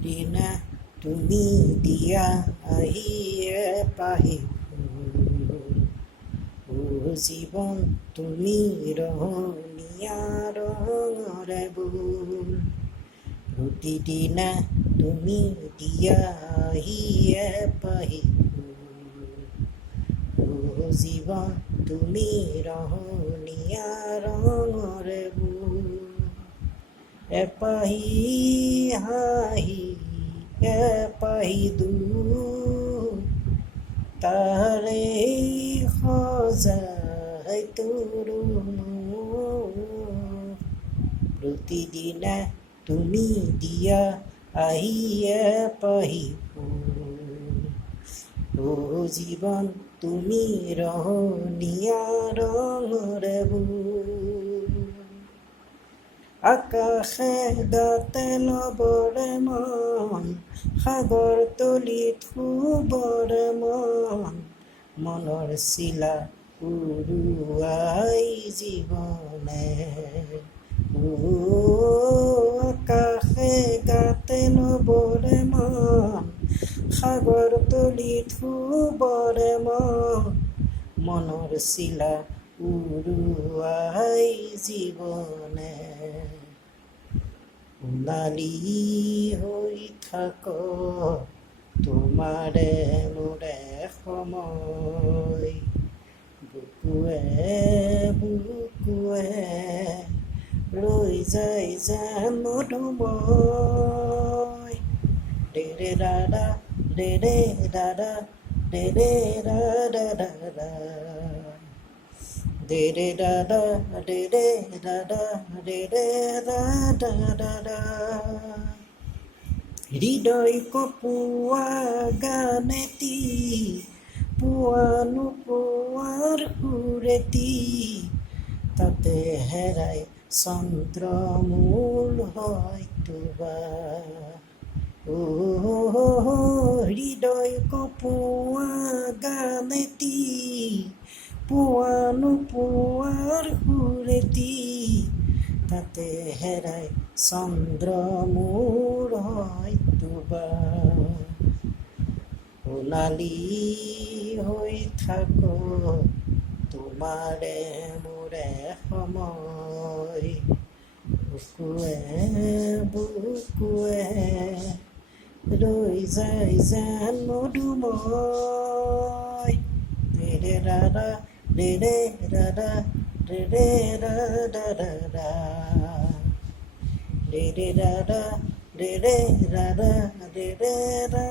প্ৰতিদিনা তুমি দিয়া আহিয়ে পাহি জীৱন তুমি ৰহণীয়া ৰঙৰে বুল প্ৰতিদিনা তুমি দিয়া আহিয়ে পাহি জীৱন তুমি ৰহণীয়া ৰঙৰে বুল এপাহি হাঁহি এপাহি দুখ তাৰে সজাই তৰুণ প্ৰতিদিনা তুমি দিয়া আহিয়ে পাহি জীৱন তুমি ৰহণীয়া ৰঙৰে বুল আকাশে গাতে লবৰে মন সাগৰ তলিত শুবৰে মন মনৰ চিলা উৰুৱাই জীৱনে আকাশে গাতে লবৰে মন সাগৰ তলিত শুবৰে মন মনৰ চিলা উৰুৱাই জীৱনে সোণালী হৈ থাক তোমাৰে মোৰে সময় বুকুৱে বুকুৱে লৈ যায় যেন মধুময় ৰে দাদা ৰে দাদা ৰে দাদা দাদা ৰে দাদা ৰে দাদা ৰে দাদা দাদা হৃদয় কপোৱা গানেতি পোৱা নোপোৱাৰ সুৰেতি তাতে হেৰাই চন্দ্ৰমূল হয়তো বা হৃদয় কপোৱা গানেতি পোৱা নোপোৱাৰ সুৰেতি তাতে হেৰাই চন্দ্ৰমূল হয়তো বা সোণালী হৈ থাক তোমাৰে মোৰে সময় বুকুৱে বুকুৱে ৰৈ যায় যেন মধুময় ৰে দাদা ৰে দাদা ৰে দাদা দাদা ৰে দাদা ৰে দাদা ৰে দাদা